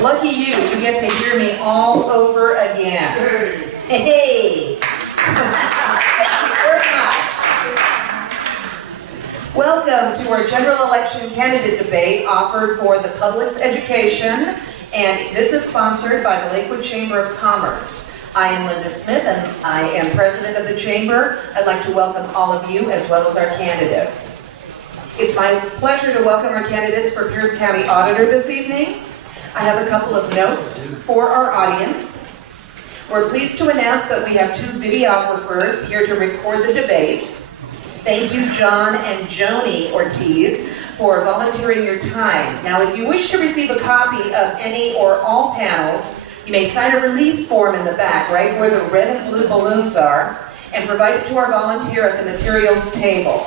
Lucky you, you get to hear me all over again. Hey! Thank you very much. Welcome to our general election candidate debate offered for the public's education, and this is sponsored by the Lakewood Chamber of Commerce. I am Linda Smith, and I am president of the Chamber. I'd like to welcome all of you as well as our candidates. It's my pleasure to welcome our candidates for Pierce County Auditor this evening. I have a couple of notes for our audience. We're pleased to announce that we have 2 videographers here to record the debates. Thank you, John and Joni Ortiz, for volunteering your time. Now, if you wish to receive a copy of any or all panels, you may sign a release form in the back, right where the red and blue balloons are, and provide it to our volunteer at the materials table.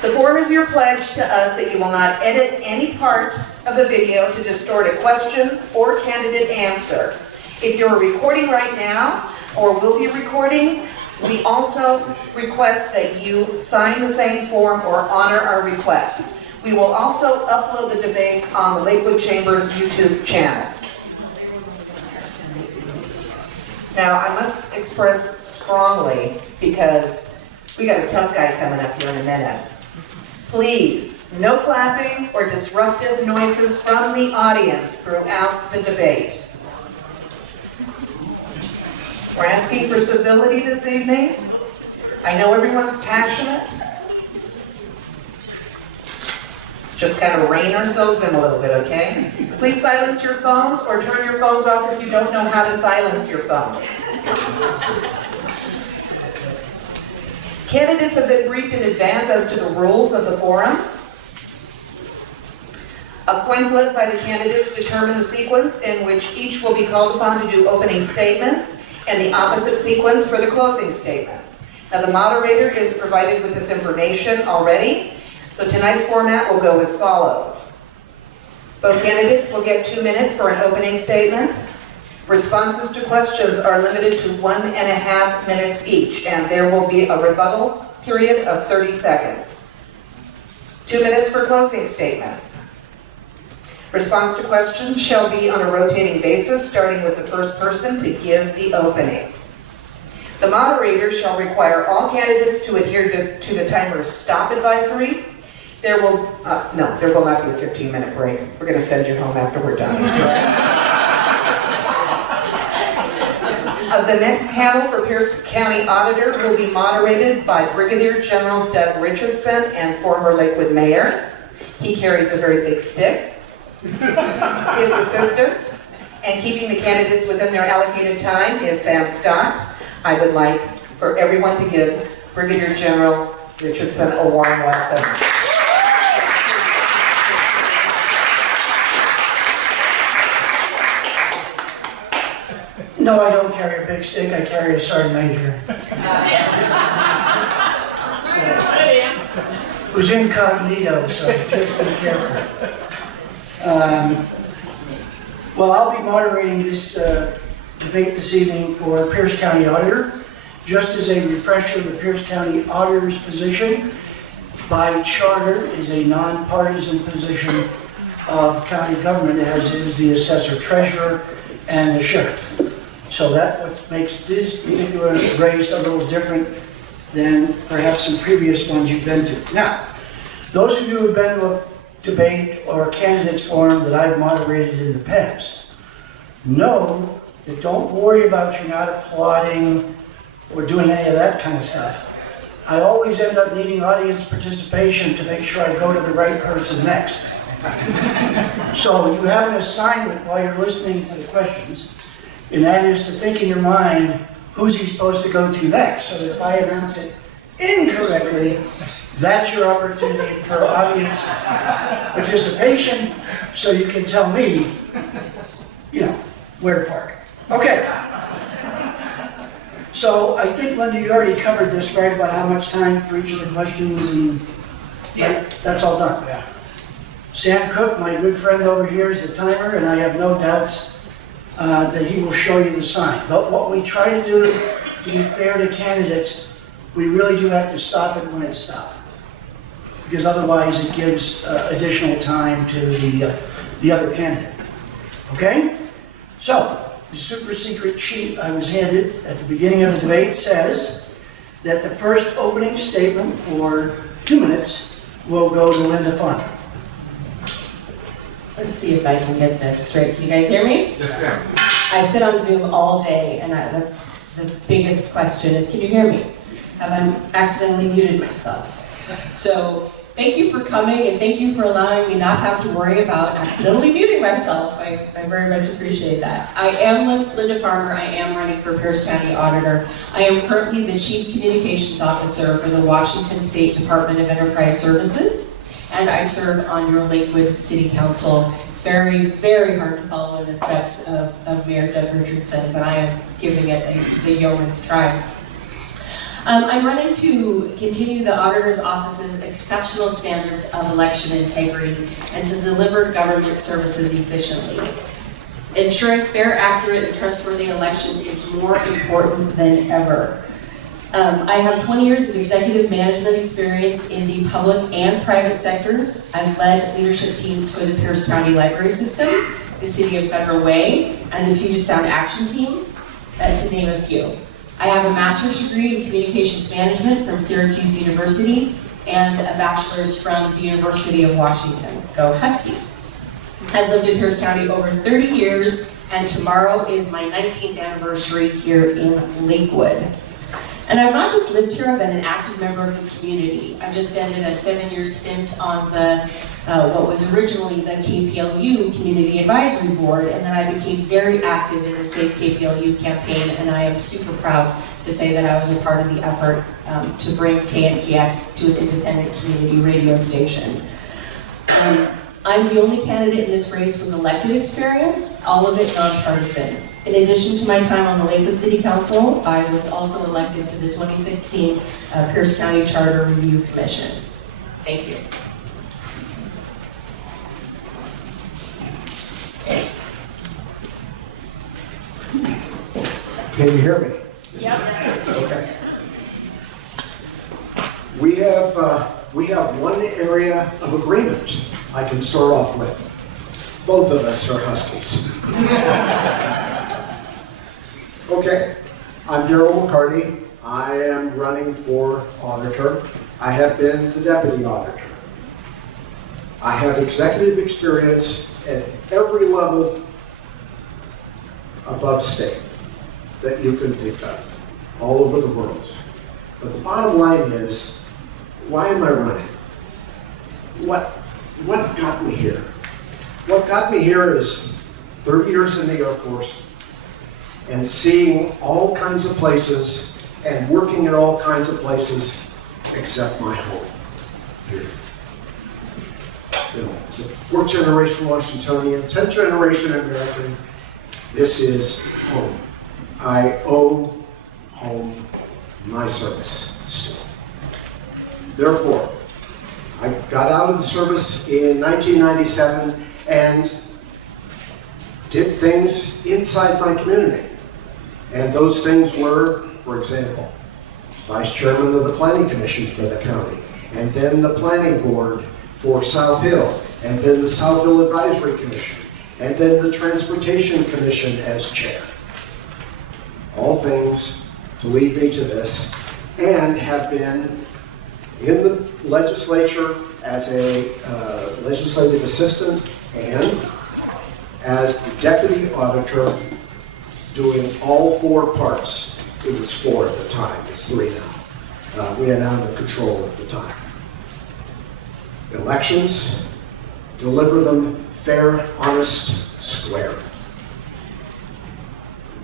The form is your pledge to us that you will not edit any part of the video to distort a question or candidate answer. If you're recording right now, or will be recording, we also request that you sign the same form or honor our request. We will also upload the debates on the Lakewood Chamber's YouTube channel. Now, I must express strongly, because we got a tough guy coming up here in a minute. Please, no clapping or disruptive noises from the audience throughout the debate. We're asking for civility this evening. I know everyone's passionate. Let's just kind of rein ourselves in a little bit, okay? Please silence your phones or turn your phones off if you don't know how to silence your phone. Candidates have been briefed in advance as to the rules of the forum. A coin flip by the candidates determine the sequence in which each will be called upon to do opening statements, and the opposite sequence for the closing statements. Now, the moderator is provided with this information already, so tonight's format will go as follows. Both candidates will get 2 minutes for an opening statement. Responses to questions are limited to 1.5 minutes each, and there will be a rebuttal period of 30 seconds. 2 minutes for closing statements. Response to questions shall be on a rotating basis, starting with the first person to give the opening. The moderator shall require all candidates to adhere to the timer's stop advisory. There will not be a 15-minute break. We're going to send you home after we're done. The next panel for Pierce County Auditor will be moderated by Brigadier General Doug Richardson and former Lakewood Mayor. He carries a very big stick. His assistant, and keeping the candidates within their allocated time, is Sam Scott. I would like for everyone to give Brigadier General Richardson a warm welcome. No, I don't carry a big stick, I carry a sergeant major. Who's incognito, so just be careful. Well, I'll be moderating this debate this evening for Pierce County Auditor. Just as a refresher, the Pierce County Auditor's position by charter is a nonpartisan position of county government, as is the assessor treasurer and the sheriff. So that's what makes this particular race a little different than perhaps some previous ones you've been to. Now, those of you who have been to a debate or a candidates forum that I've moderated in the past know that don't worry about you not applauding or doing any of that kind of stuff. I always end up needing audience participation to make sure I go to the right person next. So you have an assignment while you're listening to the questions, and that is to think in your mind, who's he supposed to go to next? So that if I announce it incorrectly, that's your opportunity for audience participation, so you can tell me, where to park. Okay. So I think, Linda, you already covered this, right, about how much time for each of the questions, and Yes. that's all done. Yeah. Sam Cook, my good friend over here, is the timer, and I have no doubts that he will show you the sign. But what we try to do, to be fair to candidates, we really do have to stop it when it's stopped, because otherwise it gives additional time to the the other candidate. Okay? So, the super secret sheet I was handed at the beginning of the debate says that the first opening statement for 2 minutes will go to Linda Fun. Let's see if I can get this straight. Can you guys hear me? Yes, ma'am. I sit on Zoom all day, and that's the biggest question is, can you hear me? Have I accidentally muted myself? So, thank you for coming, and thank you for allowing me not have to worry about accidentally muting myself. I very much appreciate that. I am Linda Farmer. I am running for Pierce County Auditor. I am currently the Chief Communications Officer for the Washington State Department of Enterprise Services, and I serve on your Lakewood City Council. It's very, very hard to follow in the steps of Mayor Doug Richardson, but I am giving it the yeoman's try. I'm running to continue the Auditor's Office's exceptional standards of election integrity and to deliver government services efficiently. Ensuring fair, accurate, and trustworthy elections is more important than ever. I have 20 years of executive management experience in the public and private sectors. I've led leadership teams for the Pierce County Library System, the City of Federal Way, and the Puget Sound Action Team, to name a few. I have a master's degree in communications management from Syracuse University and a bachelor's from the University of Washington. Go Huskies. I've lived in Pierce County over 30 years, and tomorrow is my 19th anniversary here in Lakewood. And I've not just lived here, I've been an active member of the community. I just ended a 7-year stint on the what was originally the KPLU Community Advisory Board, and then I became very active in the Safe KPLU campaign, and I am super proud to say that I was a part of the effort to bring KNPX to an independent community radio station. I'm the only candidate in this race with elected experience, all of it nonpartisan. In addition to my time on the Lakewood City Council, I was also elected to the 2016 Pierce County Charter Review Commission. Thank you. Can you hear me? Yep. Okay. We have one area of agreement I can start off with. Both of us are Huskies. Okay, I'm Deryl McCarty. I am running for auditor. I have been the deputy auditor. I have executive experience at every level above state that you can think of, all over the world. But the bottom line is, why am I running? What got me here? What got me here is 30 years in the Air Force and seeing all kinds of places and working in all kinds of places except my home here. You know, as a 4th generation Washingtonian, 10th generation American, this is home. I owe home my service still. Therefore, I got out of the service in 1997 and did things inside my community. And those things were, for example, Vice Chairman of the Planning Commission for the county, and then the Planning Board for South Hill, and then the South Hill Advisory Commission, and then the Transportation Commission as chair. All things to lead me to this, and have been in the legislature as a legislative assistant and as the deputy auditor doing all 4 parts. It was 4 at the time, it's 3 now. We are now under control at the time. Elections, deliver them fair, honest, square.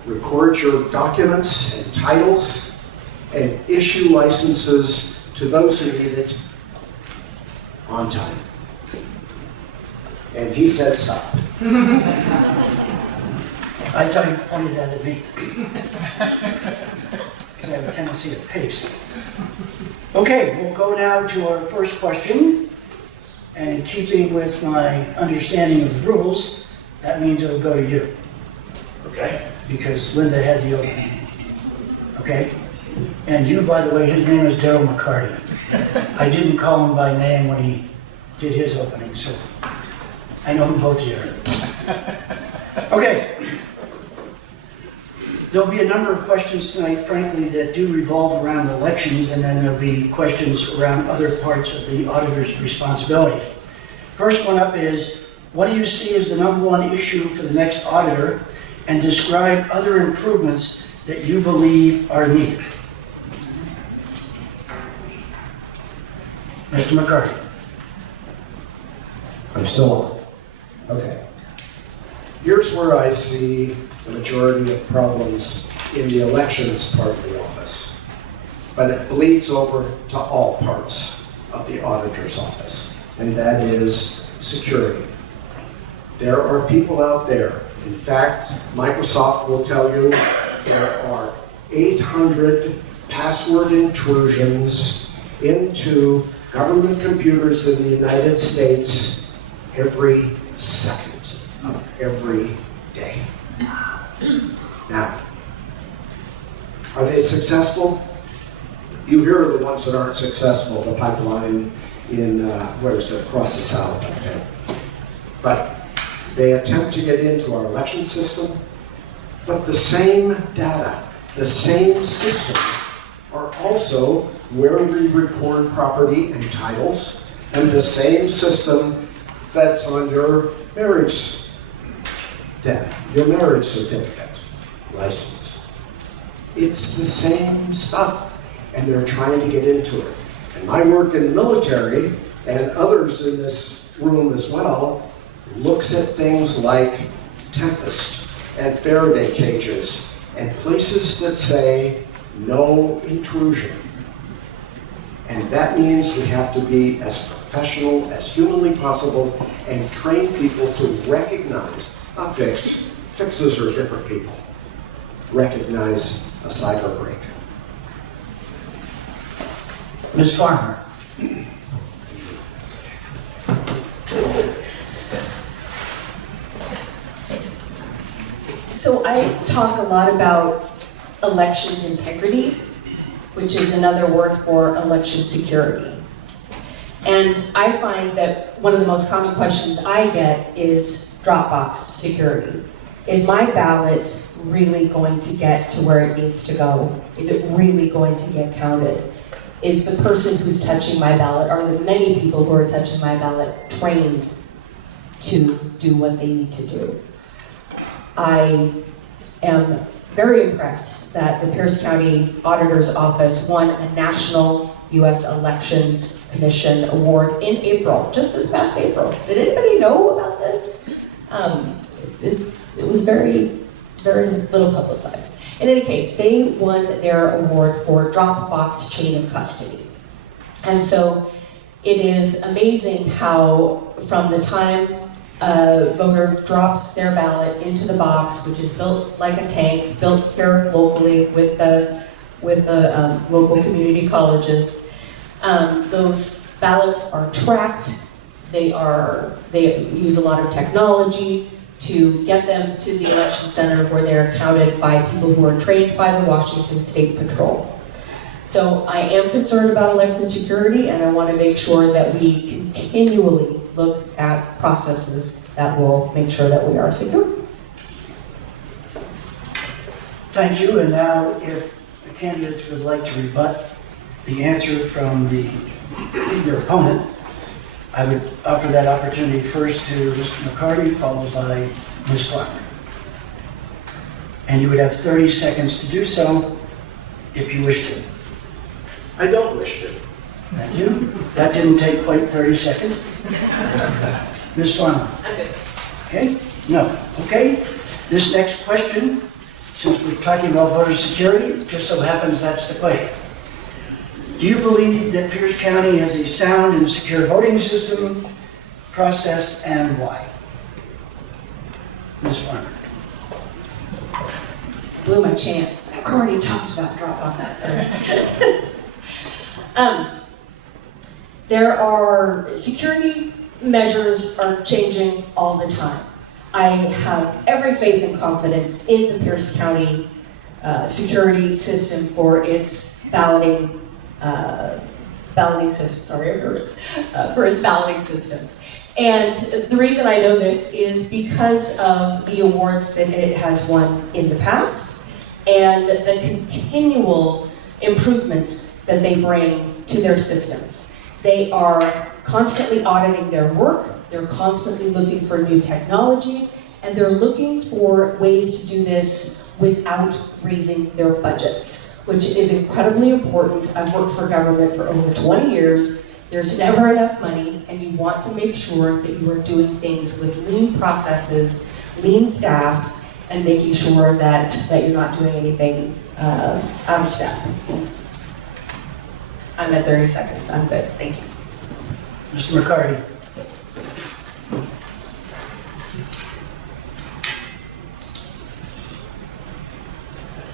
Record your documents and titles and issue licenses to those who need it on time. And he said stop. I thought you pointed that at me. Because I have a tendency to pace. Okay, we'll go now to our first question. And in keeping with my understanding of the rules, that means it'll go to you. Okay? Because Linda had the opening. Okay? And you, by the way, his name is Deryl McCarty. I didn't call him by name when he did his opening, so I know who both of you are. Okay. There'll be a number of questions tonight, frankly, that do revolve around elections, and then there'll be questions around other parts of the auditor's responsibilities. First one up is, what do you see as the #1 issue for the next auditor, and describe other improvements that you believe are needed? Mr. McCarty. I'm still on. Okay. Here's where I see the majority of problems in the elections part of the office. But it bleeds over to all parts of the auditor's office, and that is security. There are people out there. In fact, Microsoft will tell you there are 800 password intrusions into government computers in the United States every second of every day. Now, are they successful? You hear the ones that aren't successful, the pipeline in, where is it, across the South, I think. But they attempt to get into our election system, but the same data, the same systems are also where we record property and titles, and the same system that's on your marriage data, your marriage certificate, license. It's the same stuff, and they're trying to get into it. And my work in the military, and others in this room as well, looks at things like Tempest and Faraday cages and places that say no intrusion. And that means we have to be as professional as humanly possible and train people to recognize, not fix, fixes are different people, recognize a cyber break. Ms. Farmer. So I talk a lot about elections integrity, which is another word for election security. And I find that one of the most common questions I get is Dropbox security. Is my ballot really going to get to where it needs to go? Is it really going to get counted? Is the person who's touching my ballot, are the many people who are touching my ballot trained to do what they need to do? I am very impressed that the Pierce County Auditor's Office won a National U.S. Elections Commission Award in April, just this past April. Did anybody know about this? It was very, very little publicized. In any case, they won their award for Dropbox chain of custody. And so it is amazing how from the time a voter drops their ballot into the box, which is built like a tank, built here locally with the local community colleges, those ballots are tracked. They use a lot of technology to get them to the election center where they're counted by people who are trained by the Washington State Patrol. So I am concerned about election security, and I want to make sure that we continually look at processes that will make sure that we are secure. Thank you, and now if the candidates would like to rebut the answer from their opponent, I would offer that opportunity first to Mr. McCarty, followed by Ms. Farmer. And you would have 30 seconds to do so if you wish to. I don't wish to. Thank you. That didn't take quite 30 seconds. Ms. Farmer? Okay? No. Okay? This next question, since we're talking about voter security, it just so happens that's the question. Do you believe that Pierce County has a sound and secure voting system, process, and why? Ms. Farmer? Blew my chance. I've already talked about Dropbox. There are security measures are changing all the time. I have every faith and confidence in the Pierce County security system for its balloting system. For its balloting systems. And the reason I know this is because of the awards that it has won in the past and the continual improvements that they bring to their systems. They are constantly auditing their work, they're constantly looking for new technologies, and they're looking for ways to do this without raising their budgets, which is incredibly important. I've worked for government for over 20 years. There's never enough money, and you want to make sure that you are doing things with lean processes, lean staff, and making sure that you're not doing anything out of step. I'm at 30 seconds. I'm good. Thank you. Mr. McCarty.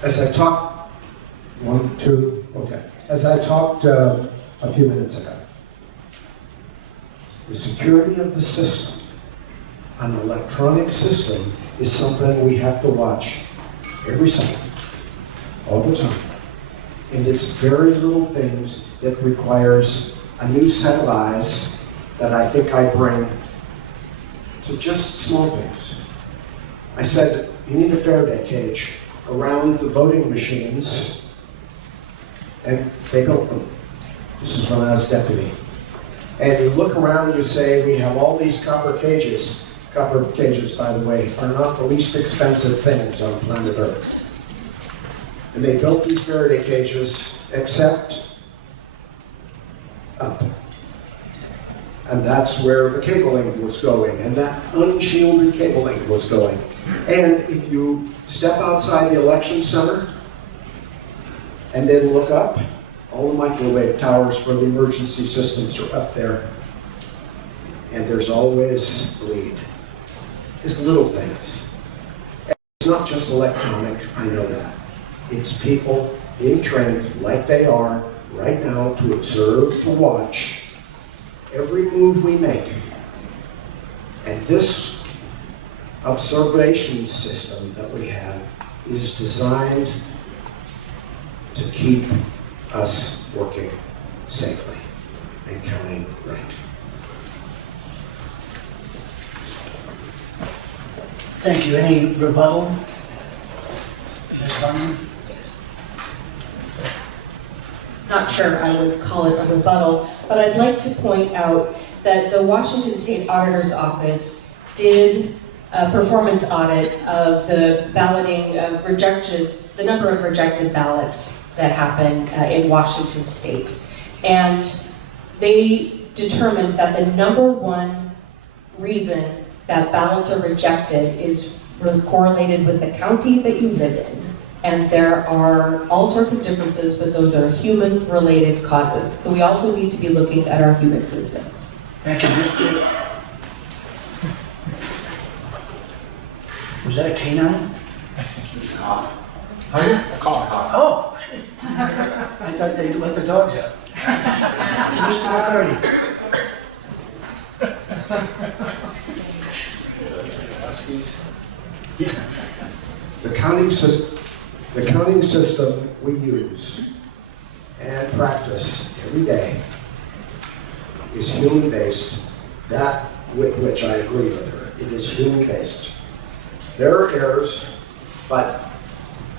As I talked, As I talked a few minutes ago, the security of the system, an electronic system, is something we have to watch every second, all the time. And it's very little things that requires a new set of eyes that I think I bring to just small things. I said, you need a Faraday cage around the voting machines, and they built them. This is when I was deputy. And you look around and you say, we have all these copper cages. Copper cages, by the way, are not the least expensive things on planet Earth. And they built these Faraday cages, except up. And that's where the cabling was going, and that unshielded cabling was going. And if you step outside the election center and then look up, all the microwave towers for the emergency systems are up there. And there's always bleed. It's little things. And it's not just electronic, I know that. It's people being trained like they are right now to observe, to watch every move we make. And this observation system that we have is designed to keep us working safely and counting right. Thank you. Any rebuttal? Ms. Farmer? Not sure I would call it a rebuttal, but I'd like to point out that the Washington State Auditor's Office did a performance audit of the balloting of the number of rejected ballots that happen in Washington State. And they determined that the #1 reason that ballots are rejected is correlated with the county that you live in. And there are all sorts of differences, but those are human-related causes. So we also need to be looking at our human systems. Thank you, Mr. Was that a canine? Pardon? A cough. Oh! I thought they let the dogs out. Mr. McCarty. Yeah. The counting system we use and practice every day is human-based, that with which I agree with her. It is human-based. There are errors, but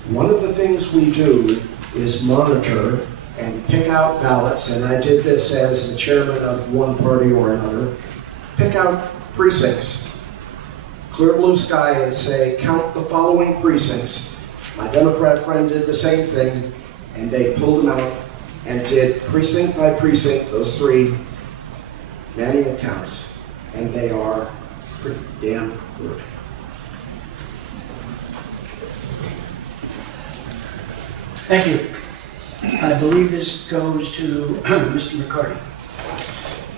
one of the things we do is monitor and pick out ballots, and I did this as the chairman of one party or another, pick out precincts, clear blue sky and say, count the following precincts. My Democrat friend did the same thing, and they pulled them out and did precinct by precinct, those 3 manual counts, and they are pretty damn good. Thank you. I believe this goes to Mr. McCarty.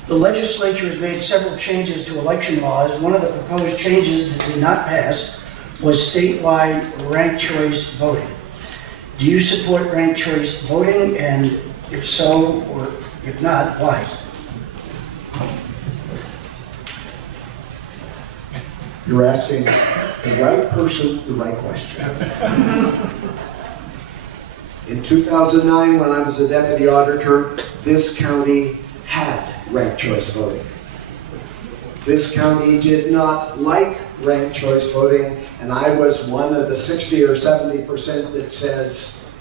The legislature has made several changes to election laws. One of the proposed changes that did not pass was statewide ranked choice voting. Do you support ranked choice voting, and if so, or if not, why? You're asking the right person the right question. In 2009, when I was a deputy auditor, this county had ranked choice voting. This county did not like ranked choice voting, and I was one of the 60 or 70% that says,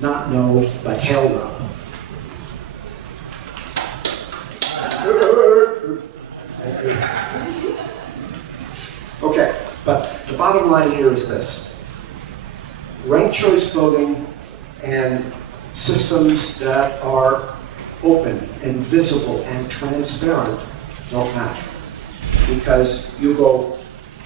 not no, but hell no. Okay, but the bottom line here is this. Ranked choice voting and systems that are open and visible and transparent don't matter. Because you vote,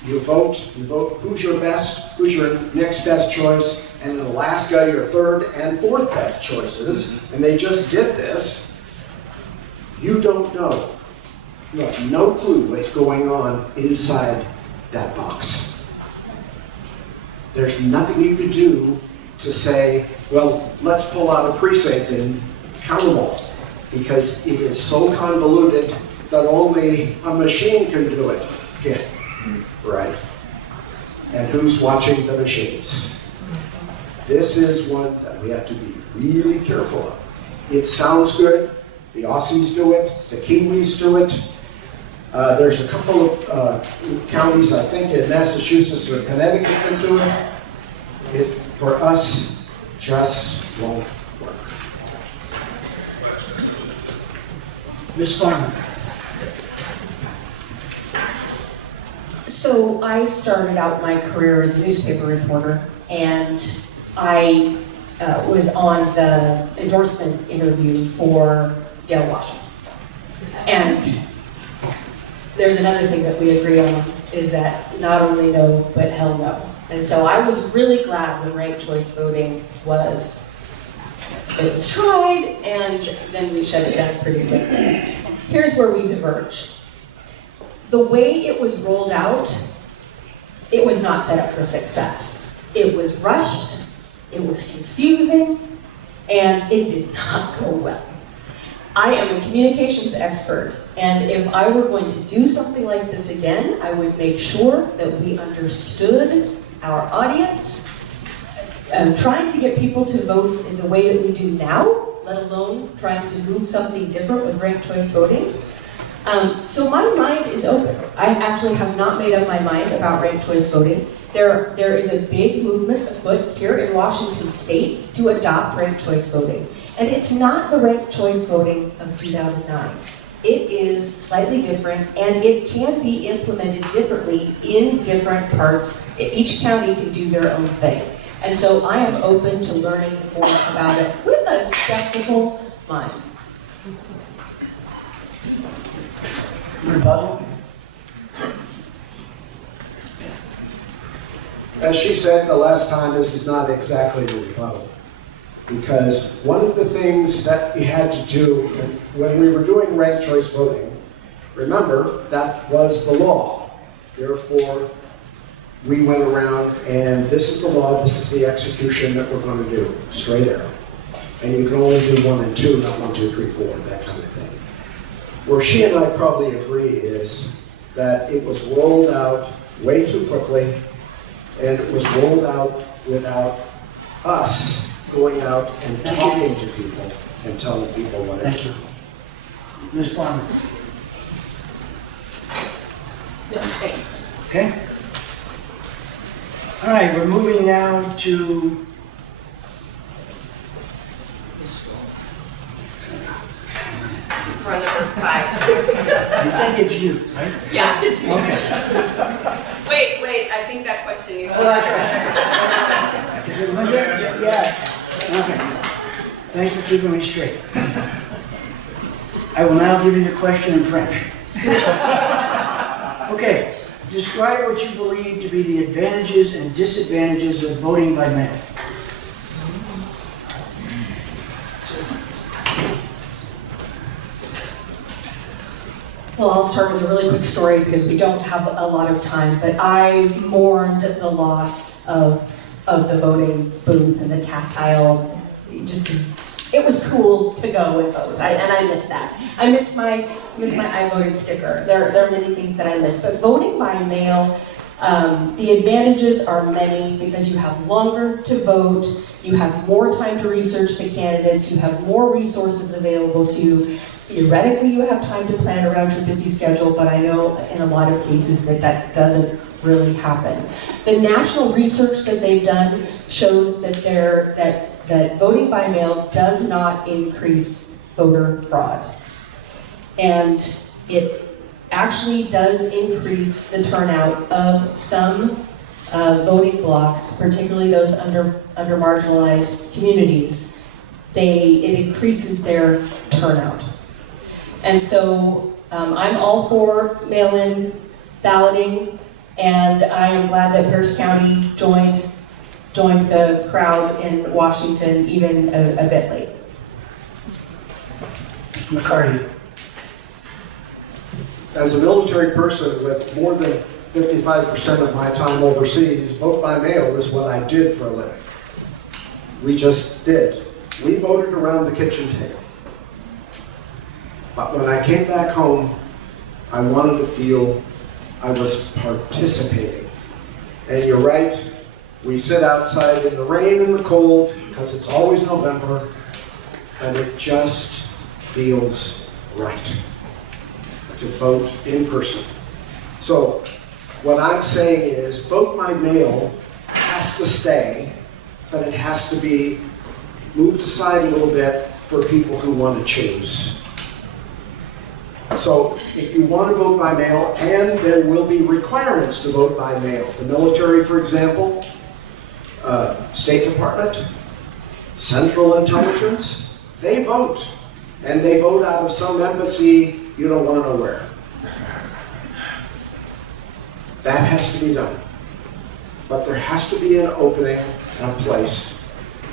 who's your best, who's your next best choice, and in Alaska, your third and fourth best choices, and they just did this. You don't know. You have no clue what's going on inside that box. There's nothing you can do to say, well, let's pull out a precinct and count them all, because it is so convoluted that only a machine can do it. Yeah, right. And who's watching the machines? This is one that we have to be really careful of. It sounds good. The Aussies do it. The Kiwis do it. There's a couple of counties, I think, in Massachusetts or Connecticut that do it. It, for us, just won't work. Ms. Farmer. So I started out my career as a newspaper reporter, and I was on the endorsement interview for Dale Washington. And there's another thing that we agree on, is that not only no, but hell no. And so I was really glad when ranked choice voting was tried, and then we shut it down pretty quickly. Here's where we diverge. The way it was rolled out, it was not set up for success. It was rushed, it was confusing, and it did not go well. I am a communications expert, and if I were going to do something like this again, I would make sure that we understood our audience. Trying to get people to vote in the way that we do now, let alone trying to move something different with ranked choice voting. So my mind is open. I actually have not made up my mind about ranked choice voting. There is a big movement afoot here in Washington State to adopt ranked choice voting. And it's not the ranked choice voting of 2009. It is slightly different, and it can be implemented differently in different parts. Each county can do their own thing. And so I am open to learning more about it with a skeptical mind. Rebuttal? As she said the last time, this is not exactly a rebuttal. Because one of the things that we had to do when we were doing ranked choice voting, remember, that was the law. Therefore, we went around and this is the law, this is the execution that we're going to do, straight arrow. And you can only do 1 and 2, not 1, 2, 3, 4, that kind of thing. Where she and I probably agree is that it was rolled out way too quickly, and it was rolled out without us going out and talking to people and telling people what to do. Ms. Farmer? Okay. All right, we're moving now to For number 5. I think it's you, right? Yeah, it's me. Okay. Wait, I think that question needs Oh, that's right. Is it Linda? Yes. Okay. Thanks for keeping me straight. I will now give you the question in French. Okay. Describe what you believe to be the advantages and disadvantages of voting by mail. Well, I'll start with a really quick story because we don't have a lot of time, but I mourned the loss of the voting booth and the tactile. It was cool to go and vote, and I miss that. I miss my I voted sticker. There are many things that I miss, but voting by mail, the advantages are many because you have longer to vote, you have more time to research the candidates, you have more resources available to you. theoretically you have time to plan around your busy schedule, but I know in a lot of cases that doesn't really happen. The national research that they've done shows that that voting by mail does not increase voter fraud. And it actually does increase the turnout of some voting blocks, particularly those under marginalized communities. It increases their turnout. And so I'm all for mail-in balloting, and I am glad that Pierce County joined the crowd in Washington even a bit late. McCarty. As a military person with more than 55% of my time overseas, vote by mail is what I did for a living. We just did. We voted around the kitchen table. But when I came back home, I wanted to feel I was participating. And you're right, we sit outside in the rain and the cold, because it's always November, and it just feels right to vote in person. So what I'm saying is vote by mail has to stay, but it has to be moved aside a little bit for people who want to choose. So if you want to vote by mail, and there will be requirements to vote by mail. The military, for example, State Department, Central Intelligence, they vote. And they vote out of some embassy you don't want to know where. That has to be done. But there has to be an opening and a place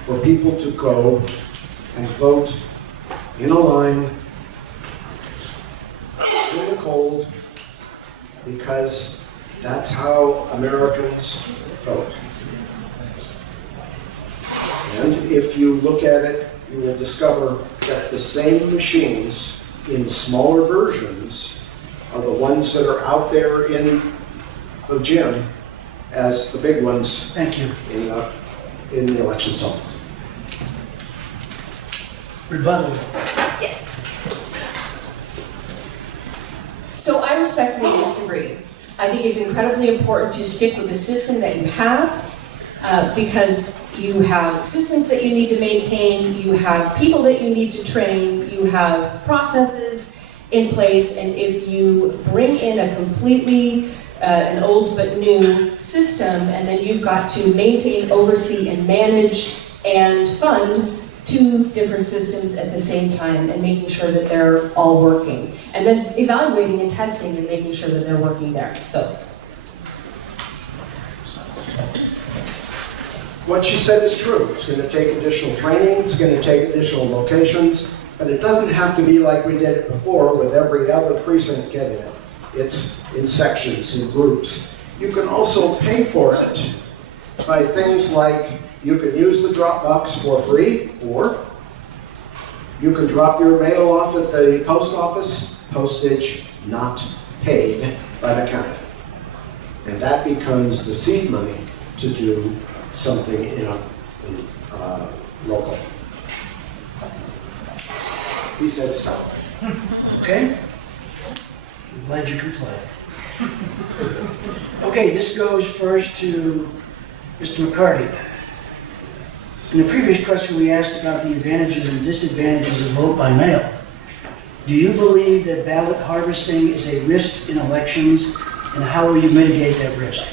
for people to go and vote in a line in the cold, because that's how Americans vote. And if you look at it, you will discover that the same machines in smaller versions are the ones that are out there in the gym as the big ones. Thank you. In the election zone. Rebuttal. Yes. So I respectfully disagree. I think it's incredibly important to stick with the system that you have, because you have systems that you need to maintain, you have people that you need to train, you have processes in place, and if you bring in a completely an old but new system, and then you've got to maintain, oversee, and manage and fund two different systems at the same time, and making sure that they're all working, and then evaluating and testing and making sure that they're working there. So what she said is true. It's going to take additional training, it's going to take additional locations, but it doesn't have to be like we did it before with every other precinct getting it. It's in sections, in groups. You can also pay for it by things like you can use the drop box for free, or you can drop your mail off at the post office, postage not paid by the county. And that becomes the seed money to do something in a local. He said stop. Okay? I'm glad you complied. Okay, this goes first to Mr. McCarty. In the previous question, we asked about the advantages and disadvantages of vote by mail. Do you believe that ballot harvesting is a risk in elections, and how will you mitigate that risk?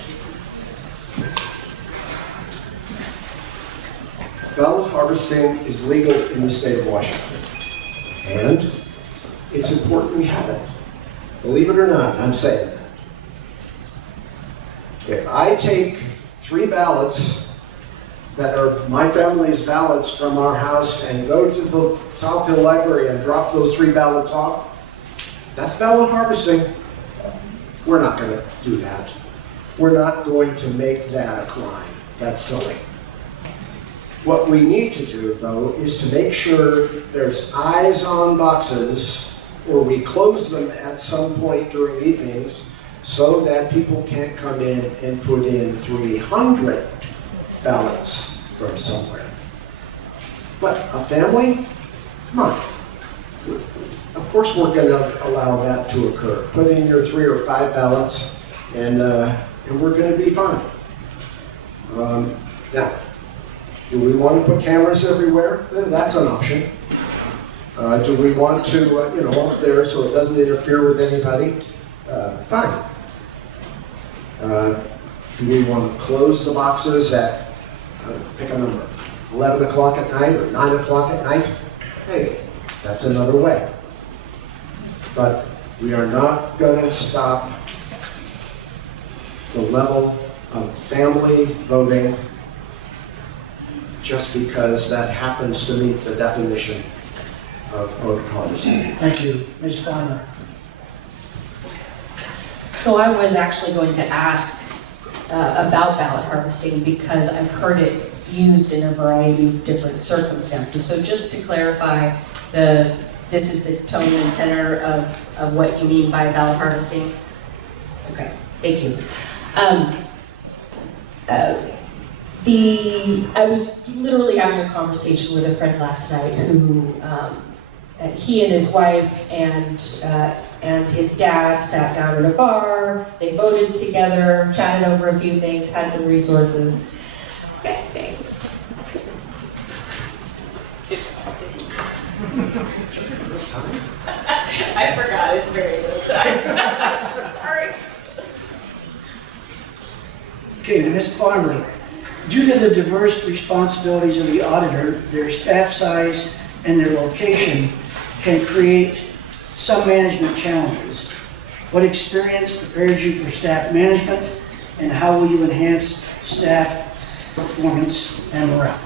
Ballot harvesting is legal in the state of Washington, and it's important we have it. Believe it or not, I'm saying that. If I take 3 ballots that are my family's ballots from our house and go to the South Hill Library and drop those 3 ballots off, that's ballot harvesting. We're not going to do that. We're not going to make that a crime. That's silly. What we need to do, though, is to make sure there's eyes on boxes, or we close them at some point during evenings, so that people can't come in and put in 300 ballots from somewhere. But a family? Come on. Of course we're going to allow that to occur. Put in your 3 or 5 ballots, and we're going to be fine. Now, do we want to put cameras everywhere? That's an option. Do we want to, up there so it doesn't interfere with anybody? Fine. Do we want to close the boxes at, pick a number, 11 o'clock at night or 9 o'clock at night? Maybe. That's another way. But we are not going to stop the level of family voting just because that happens to meet the definition of voter partisan. Thank you. Ms. Farmer. So I was actually going to ask about ballot harvesting because I've heard it used in a variety of different circumstances. So just to clarify, this is the tone and tenor of what you mean by ballot harvesting? Okay, thank you. I was literally having a conversation with a friend last night who he and his wife and his dad sat down at a bar. They voted together, chatted over a few things, had some resources. Okay, thanks. I forgot, it's very little time. Sorry. Okay, Ms. Farmer. Due to the diverse responsibilities of the auditor, their staff size and their location can create some management challenges. What experience prepares you for staff management, and how will you enhance staff performance and morale?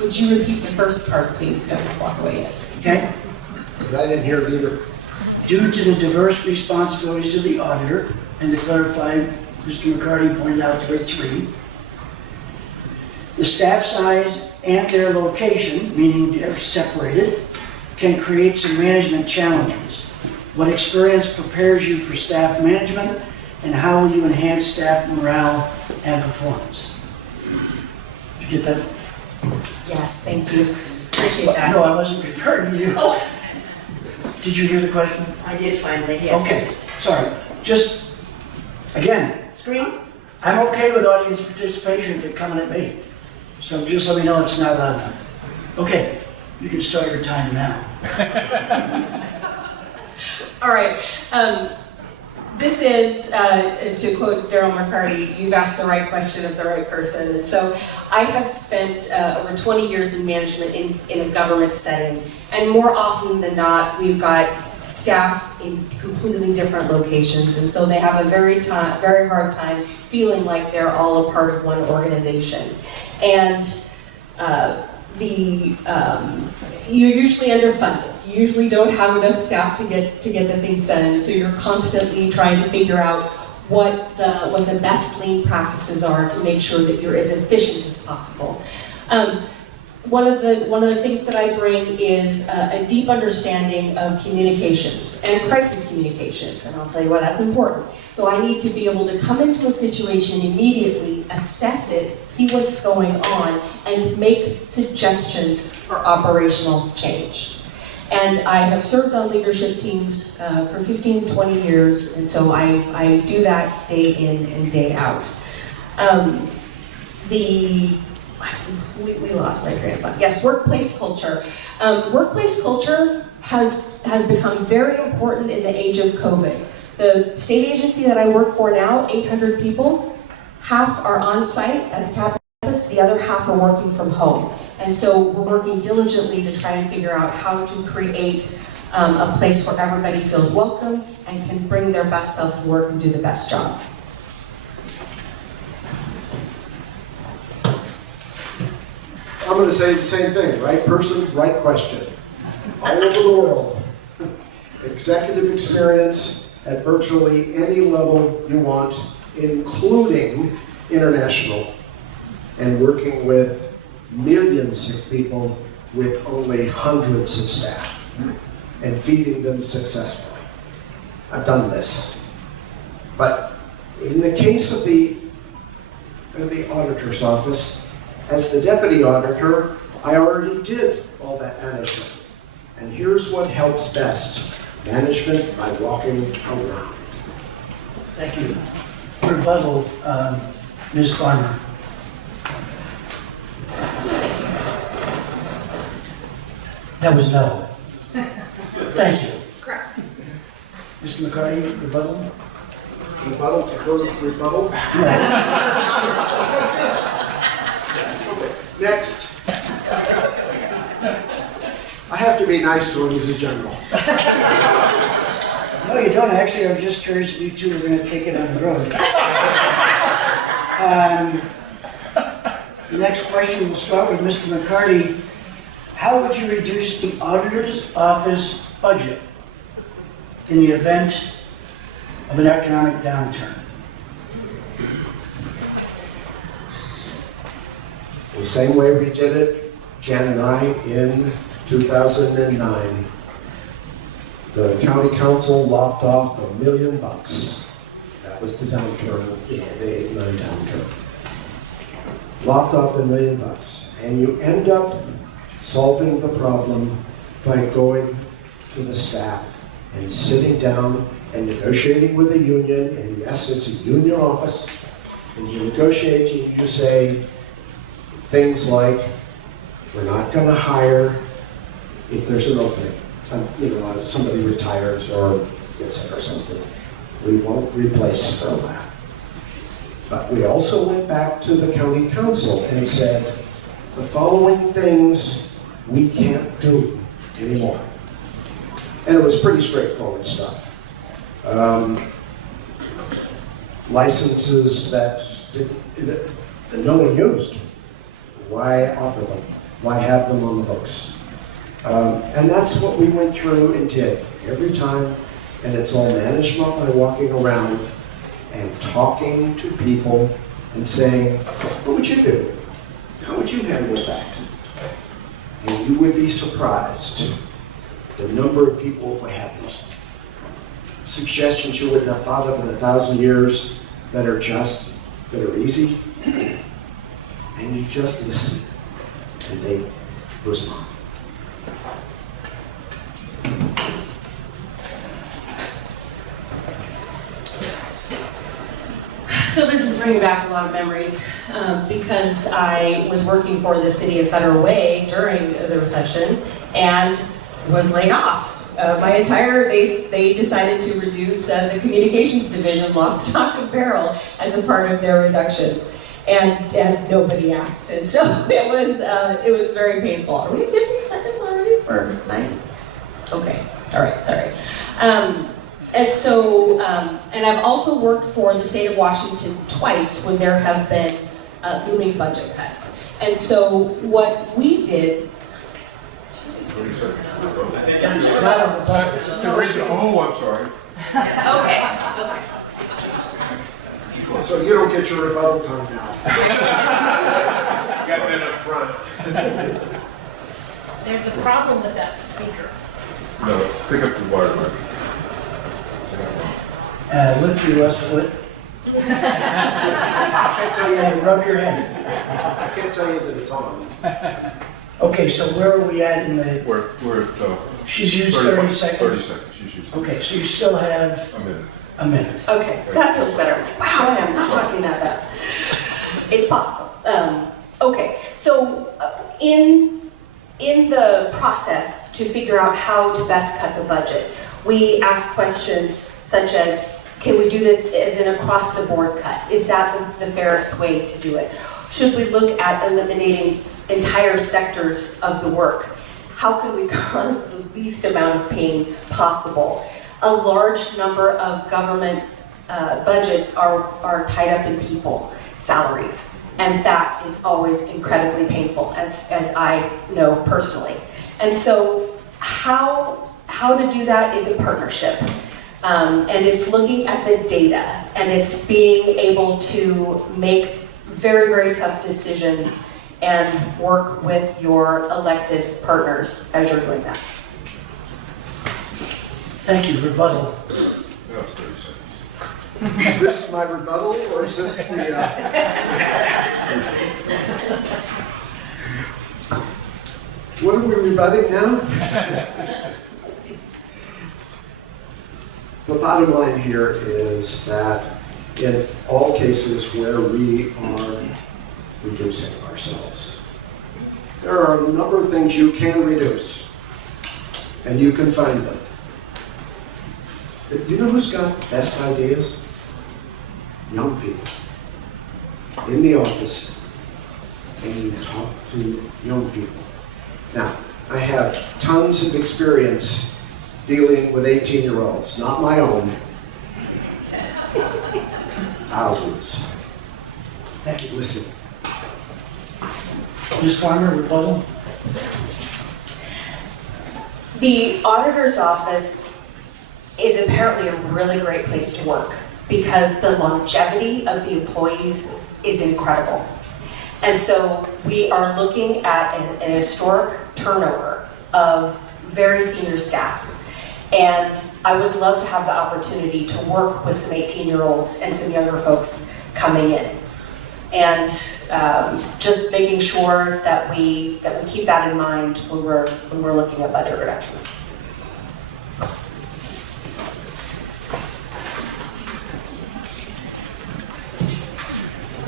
Would you repeat the first part, please? Don't walk away yet. Okay? I didn't hear it either. Due to the diverse responsibilities of the auditor, and to clarify, Mr. McCarty pointed out there are 3. The staff size and their location, meaning they're separated, can create some management challenges. What experience prepares you for staff management, and how will you enhance staff morale and performance? Did you get that? Yes, thank you. Appreciate that. No, I wasn't referring to you. Oh, Did you hear the question? I did finally, yes. Okay, sorry. Just, again, Screen? I'm okay with audience participation if they're coming at me. So just let me know if it's not loud enough. Okay, you can start your time now. all right. This is, to quote Deryl McCarty, you've asked the right question of the right person. And so I have spent over 20 years in management in a government setting. And more often than not, we've got staff in completely different locations. And so they have a very hard time feeling like they're all a part of one organization. And you're usually underfunded. You usually don't have enough staff to get the things done. And so you're constantly trying to figure out what the best lean practices are to make sure that you're as efficient as possible. One of the things that I bring is a deep understanding of communications and crisis communications, and I'll tell you why that's important. So I need to be able to come into a situation immediately, assess it, see what's going on, and make suggestions for operational change. And I have served on leadership teams for 15, 20 years, and so I do that day in and day out. I completely lost my train of thought. Yes, workplace culture. Workplace culture has become very important in the age of COVID. The state agency that I work for now, 800 people, half are on site at the campus, the other half are working from home. And so we're working diligently to try and figure out how to create a place where everybody feels welcome and can bring their best self to work and do the best job. I'm going to say the same thing, right person, right question. All over the world, executive experience at virtually any level you want, including international, and working with millions of people with only hundreds of staff, and feeding them successfully. I've done this. But in the case of the auditor's office, as the deputy auditor, I already did all that management. And here's what helps best: management by walking around. Thank you. Rebuttal, Ms. Farmer. That was no. Thank you. Correct. Mr. McCarty, rebuttal? Rebuttal? No. Next. I have to be nice to him, he's a general. No, you don't. Actually, I was just curious if you two were going to take it on the road. The next question will start with Mr. McCarty. How would you reduce the auditor's office budget in the event of an economic downturn? The same way we did it, Jan and I, in 2009. The county council lopped off $1 million. That was the downturn, the 8-9 downturn. Lopped off $1 million. And you end up solving the problem by going to the staff and sitting down and negotiating with the union. And yes, it's a union office. And you negotiate and you say things like, we're not going to hire if there's an opening. Somebody retires or gets sick or something. We won't replace for that. But we also went back to the county council and said, the following things we can't do anymore. And it was pretty straightforward stuff. Licenses that no one used. Why offer them? Why have them on the books? And that's what we went through and did every time. And it's all management by walking around and talking to people and saying, what would you do? How would you handle that? And you would be surprised the number of people who have these suggestions you wouldn't have thought of in 1,000 years that are easy. And you just listen and they respond. So this is bringing back a lot of memories because I was working for the City of Federal Way during the recession and was laid off. They decided to reduce the communications division lock, stock, and barrel as a part of their reductions. And nobody asked, and so it was very painful. Are we 15 seconds already for 9? Okay, all right, sorry. And I've also worked for the state of Washington twice when there have been looming budget cuts. And so what we did. Oh, I'm sorry. Okay. So you don't get your rebuttal time now. Got that up front. There's a problem with that speaker. No, pick up the water line. Lift your left foot. I can't tell you, And rub your head. I can't tell you that it's on. Okay, so where are we at in the, We're at, she's used 30 seconds? 30 seconds, she's used Okay, so you still have a minute. a minute. Okay, that feels better. Wow, I'm not talking that fast. It's possible. Okay, so in the process to figure out how to best cut the budget, we ask questions such as, can we do this as an across-the-board cut? Is that the fairest way to do it? Should we look at eliminating entire sectors of the work? How can we cause the least amount of pain possible? A large number of government budgets are tied up in people, salaries, and that is always incredibly painful, as I know personally. And so how to do that is a partnership. And it's looking at the data, and it's being able to make very, very tough decisions and work with your elected partners as you're doing that. Thank you. Rebuttal. That was 30 seconds. Is this my rebuttal or is this the, What are we rebutting now? The bottom line here is that in all cases where we are reducing ourselves, there are a number of things you can reduce, and you can find them. But you know who's got the best ideas? Young people. In the office, and you talk to young people. Now, I have tons of experience dealing with 18-year-olds, not my own. Thousands. Thank you. Listen, Ms. Farmer, rebuttal? The auditor's office is apparently a really great place to work because the longevity of the employees is incredible. And so we are looking at an historic turnover of very senior staff. And I would love to have the opportunity to work with some 18-year-olds and some younger folks coming in. And just making sure that we keep that in mind when we're looking at budget reductions.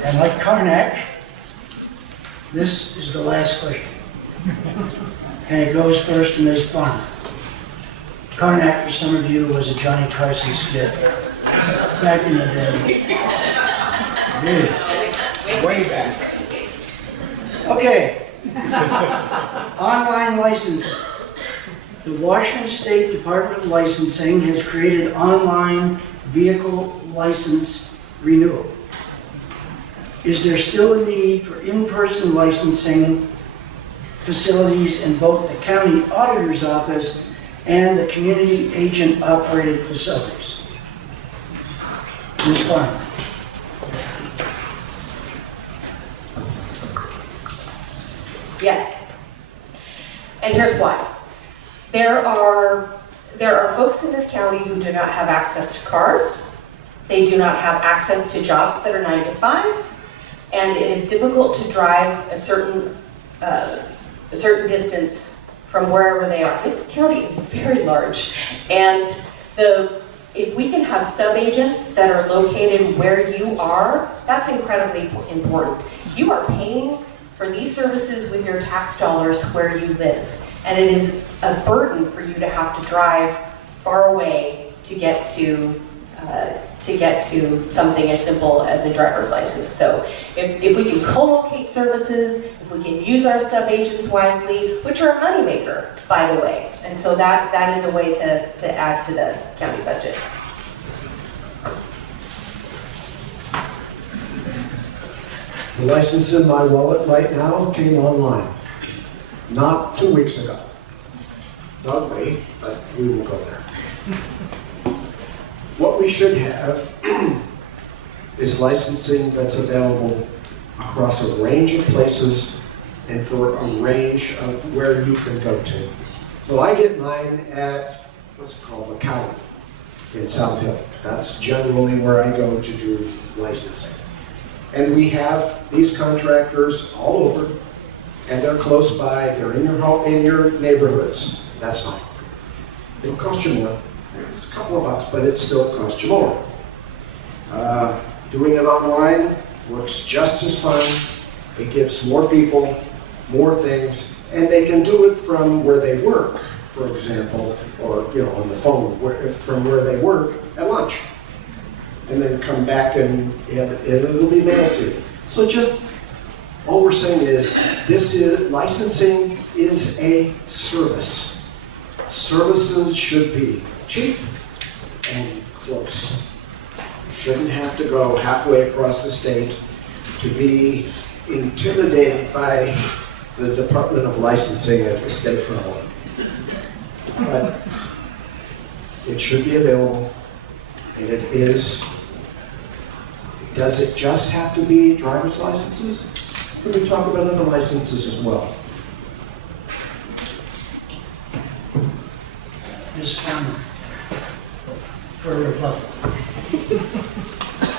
And like Karnak, this is the last question. And it goes first to Ms. Farmer. Karnak, for some of you, was a Johnny Carson skit back in the day. It is. Way back. Okay. Online licensing. The Washington State Department of Licensing has created online vehicle license renewal. Is there still a need for in-person licensing facilities in both the county auditor's office and the community agent-operated facilities? Ms. Farmer. Yes. And here's why. There are folks in this county who do not have access to cars. They do not have access to jobs that are 9 to 5. And it is difficult to drive a certain distance from wherever they are. This county is very large, and if we can have sub-agents that are located where you are, that's incredibly important. You are paying for these services with your tax dollars where you live, and it is a burden for you to have to drive far away to get to something as simple as a driver's license. So if we can co-locate services, if we can use our sub-agents wisely, which are a moneymaker, by the way. And so that is a way to add to the county budget. the license in my wallet right now came online, not 2 weeks ago. It's ugly, but we will go there. What we should have is licensing that's available across a range of places and for a range of where you can go to. Well, I get mine at, what's it called, McCarty in South Hill. That's generally where I go to do licensing. And we have these contractors all over, and they're close by, they're in your home, in your neighborhoods. That's fine. It'll cost you more. It's a couple of bucks, but it still costs you more. Doing it online works just as fine. It gives more people more things, and they can do it from where they work, for example, or on the phone from where they work at lunch, and then come back and it'll be mailed to you. So just all we're saying is licensing is a service. Services should be cheap and close. You shouldn't have to go halfway across the state to be intimidated by the Department of Licensing at the state level. But it should be available, and it is. Does it just have to be driver's licenses? Let me talk about other licenses as well. Ms. Farmer, for a rebuttal.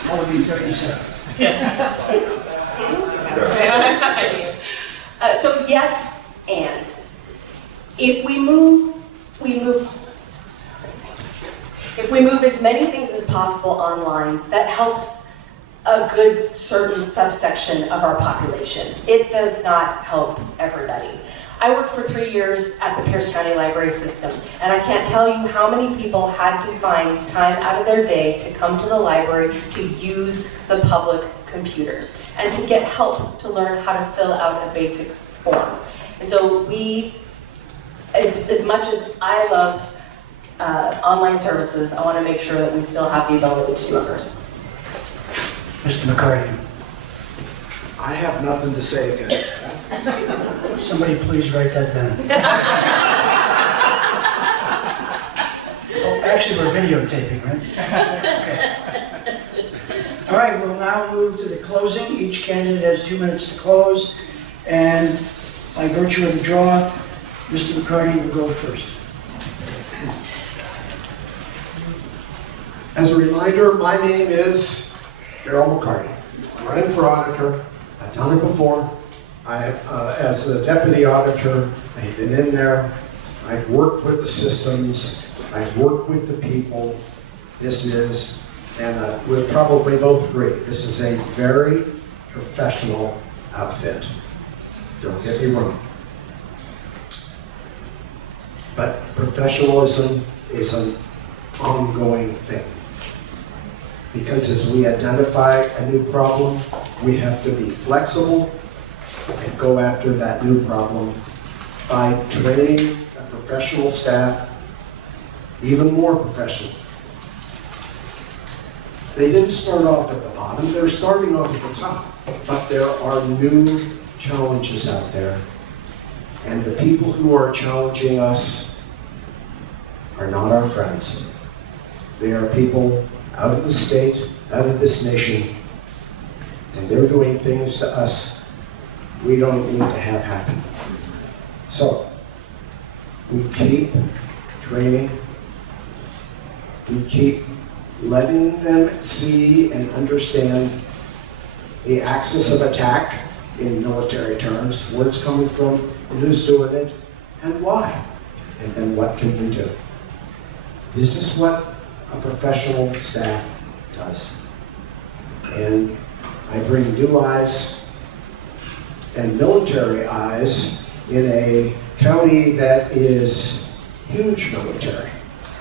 That would be 30 seconds. So yes, and If we move, I'm so sorry. If we move as many things as possible online, that helps a good certain subsection of our population. It does not help everybody. I worked for 3 years at the Pierce County Library System, and I can't tell you how many people had to find time out of their day to come to the library to use the public computers and to get help to learn how to fill out a basic form. And so we, as much as I love online services, I want to make sure that we still have the ability to do it in person. Mr. McCarty, I have nothing to say against that. somebody please write that down. Oh, actually, we're videotaping, right? Okay. All right, we'll now move to the closing. Each candidate has 2 minutes to close, and by virtue of the draw, Mr. McCarty will go first. As a reminder, my name is Deryl McCarty. I'm running for auditor. I've done it before. As a deputy auditor, I've been in there. I've worked with the systems. I've worked with the people. This is, and we'll probably both agree, this is a very professional outfit. Don't get me wrong. But professionalism is an ongoing thing. Because as we identify a new problem, we have to be flexible and go after that new problem by training a professional staff even more professional. They didn't start off at the bottom, they're starting off at the top. But there are new challenges out there. And the people who are challenging us are not our friends. They are people out of the state, out of this nation, and they're doing things to us we don't need to have happen. So, we keep training, we keep letting them see and understand the axis of attack in military terms, where it's coming from, and who's doing it, and why, and then what can we do. This is what a professional staff does. And I bring new eyes and military eyes in a county that is huge military.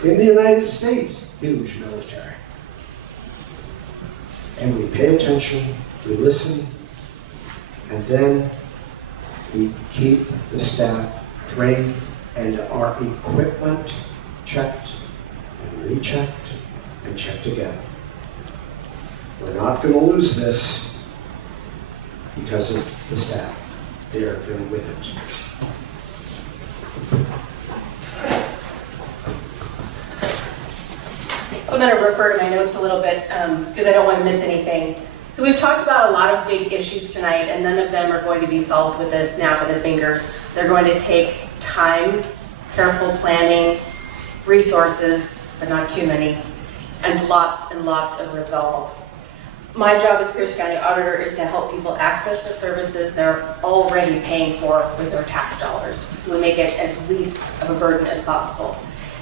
In the United States, huge military. And we pay attention, we listen, and then we keep the staff trained and our equipment checked and rechecked and checked again. We're not going to lose this because of the staff. They're going to win it. So I'm going to refer to my notes a little bit because I don't want to miss anything. So we've talked about a lot of big issues tonight, and none of them are going to be solved with a snap of the fingers. They're going to take time, careful planning, resources, but not too many, and lots of resolve. My job as Pierce County Auditor is to help people access the services they're already paying for with their tax dollars, so we make it as least of a burden as possible.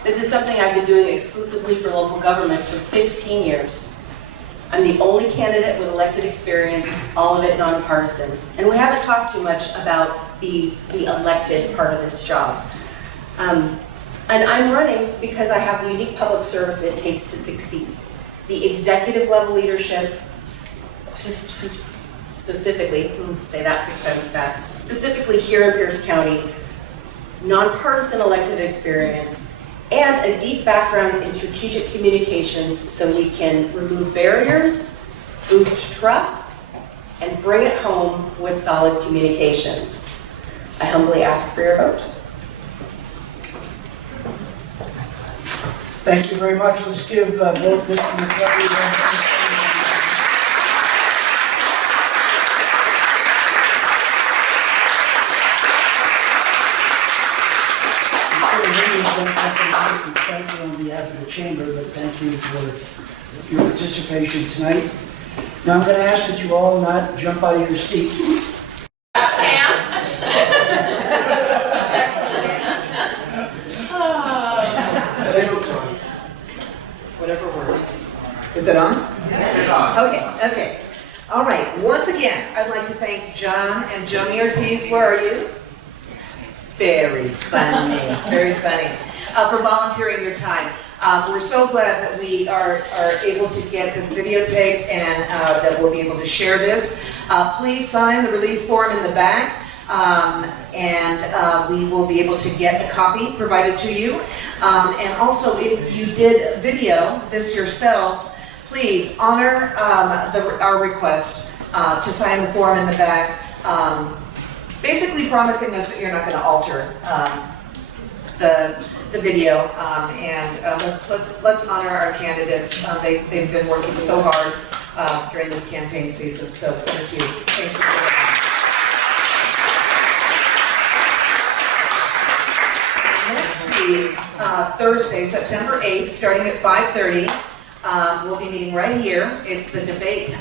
This is something I've been doing exclusively for local government for 15 years. I'm the only candidate with elected experience, all of it nonpartisan. And we haven't talked too much about the elected part of this job. And I'm running because I have the unique public service it takes to succeed. The executive level leadership, specifically, say that 6 times fast, specifically here in Pierce County, nonpartisan elected experience, and a deep background in strategic communications so we can remove barriers, boost trust, and bring it home with solid communications. I humbly ask for your vote. Thank you very much. Let's give both Mr. McCarty thank you on behalf of the chamber, but thank you for your participation tonight. Now I'm going to ask that you all not jump out of your seat. Is it on? Okay, okay. All right, once again, I'd like to thank John and Joni Ortiz, where are you? Very funny, very funny, for volunteering your time. We're so glad that we are able to get this videotaped and that we'll be able to share this. Please sign the release form in the back. We will be able to get a copy provided to you. And also, if you did video this yourselves, please honor our request to sign the form in the back, basically promising us that you're not going to alter the video. Let's honor our candidates. They've been working so hard during this campaign season. So thank you. Thank you very much. Next week, Thursday, September 8th, starting at 5:30, we'll be meeting right here. It's the debate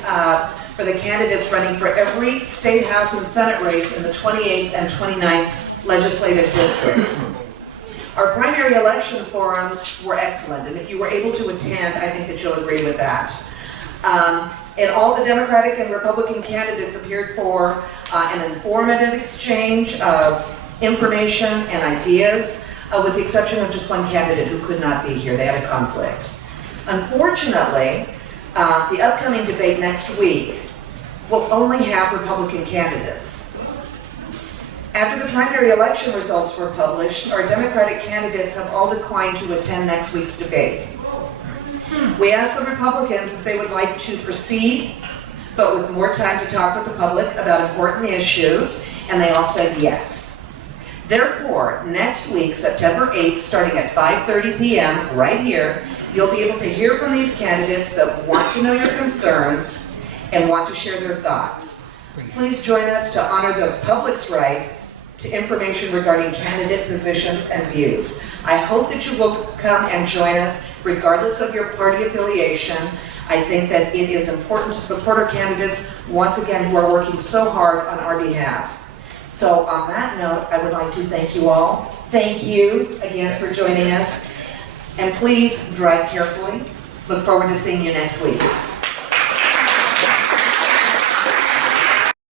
for the candidates running for every state house and senate race in the 28th and 29th legislative districts. Our primary election forums were excellent, and if you were able to attend, I think that you'll agree with that. And all the Democratic and Republican candidates appeared for an informative exchange of information and ideas, with the exception of just one candidate who could not be here. They had a conflict. Unfortunately, the upcoming debate next week will only have Republican candidates. After the primary election results were published, our Democratic candidates have all declined to attend next week's debate. We asked the Republicans if they would like to proceed, but with more time to talk with the public about important issues, and they all said yes. Therefore, next week, September 8th, starting at 5:30 p.m. right here, you'll be able to hear from these candidates that want to know your concerns and want to share their thoughts. Please join us to honor the public's right to information regarding candidate positions and views. I hope that you will come and join us regardless of your party affiliation. I think that it is important to support our candidates, once again, who are working so hard on our behalf. So on that note, I would like to thank you all. Thank you again for joining us. And please drive carefully. Look forward to seeing you next week.